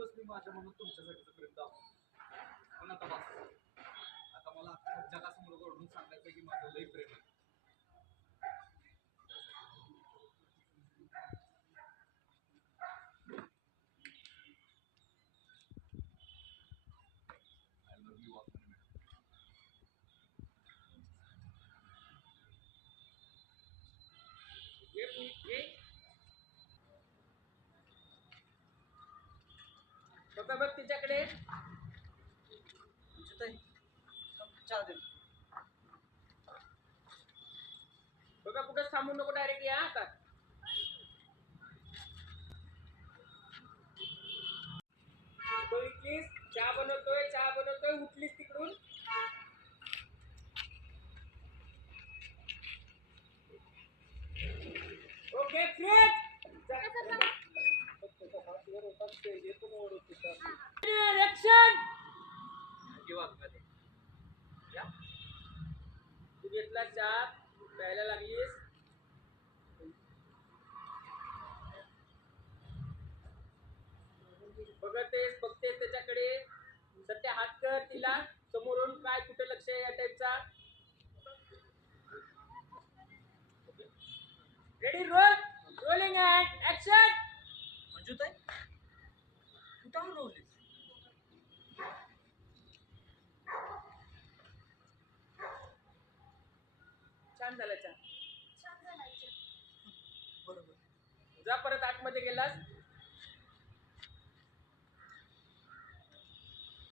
दिवस मी माझ्या मनात तुमच्यासाठीचं प्रेम दाखवलं पण आता बस. आता मला जगासमोर ओढून सांगायचं की माझं लई प्रेम आहे. I love you, वासुदेव बघ तिच्याकडे. बघा कुठं थांबू नको डायरेक्ट या आता बघितलीस चहा बनवतोय चहा बनवतोय उठलीस तिकडून. ओके फ्रेश ऍक्शन किंवा वासुदेव. या तू घेतला चहा प्यायला लागलीस बघतेस बघतेस त्याच्याकडे. सध्या हात कर तिला. समोरून काय कुठे लक्ष आहे या टाईपचा ready roll rolling and action मंजूताई? तू का हरवलीस छान झाला छान. झाला बरोबर. जा परत आतमध्ये गेलास.